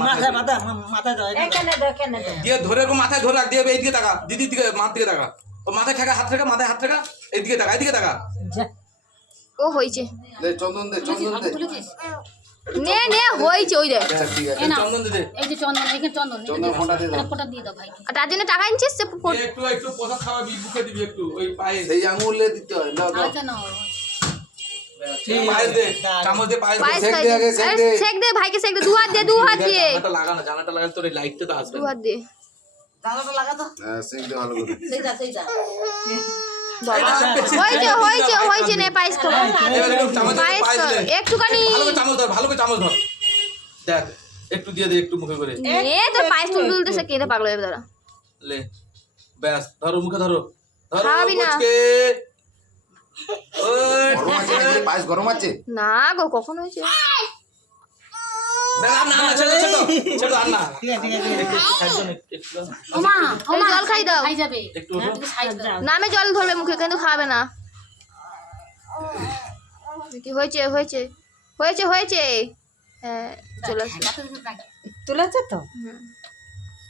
মাথায় মাথায় দাও এখানে দাও এখানে দাও দিয়ে ধরে এরকম মাথায় ধরে রাখ, দিয়ে এইদিকে তাকা, দিদির দিকে, মার দিকে তাকা, ও মাথায় ঠেকা, হাত ঠেকা, মাথায় হাত ঠেকা, এইদিকে তাকা, এইদিকে তাকা। ও হয়েছে দে চন্দন দে, চন্দন দে। নে নে হয়েছে ওই দে আচ্ছা ঠিক আছে, চন্দন দে দে। এই যে চন্দন এখানে চন্দন চন্দন ফোঁটা দিয়ে দাও। ফোঁটা দিয়ে দাও ভাই আর তার জন্য টাকা আনছিস সে দিয়ে একটু প্রসাদ খাওয়াবি, বুকে দিবি একটু, ওই পায়ে সেই আঙুলে দিতে হয়, দাও দাও। আচ্ছা না পায়েস দে, চামচ দিয়ে পায়েস দে। পায়েস সেক খাই দে আগে, সেক দে। সেক দে ভাইকে সেক দে দু হাত দিয়ে দু হাত দিয়ে জানাটা লাগা না, জানাটা লাগালে তোর এই লাইটটা তো আসবে দু না। হাত দিয়ে দাদাটা লাগা তো হ্যাঁ সেক দে ভালো করে। সেইটা বাবা হয়েছে হয়েছে হয়েছে নে পায়েস খাবো এবার একটু চামচ দিয়ে পায়েস পায়েস দে। একটুখানি ভালো করে চামচ ধর, ভালো করে চামচ ধর। দেখ, একটু দিয়ে দে, একটু মুখে করে। নে তোর পায়েস তুলতে সে কেটে পাগল হয়ে দাঁড়া লে, ব্যাস, ধরো মুখে ধরো। ধরো খাওয়াবি না। মুচকে। ওই, গরম আছে নাকি? পায়েস গরম আছে? না গো কখন হয়েছে না, না, না, ছেড়ে, ছেড়ে দাও, ছেড়ে দাও, আর না। ঠিক আছে একটু খাইজন, একটু। ওমা এই জল খাই দাও খাই যাবে একটু ওঠো। খাই দাও নামে জল ধরবে মুখে কিন্তু খাবে না কি হয়েছে হয়েছে হয়েছে হয়েছে হ্যাঁ চলে আসবে তুলেছে তো হুম।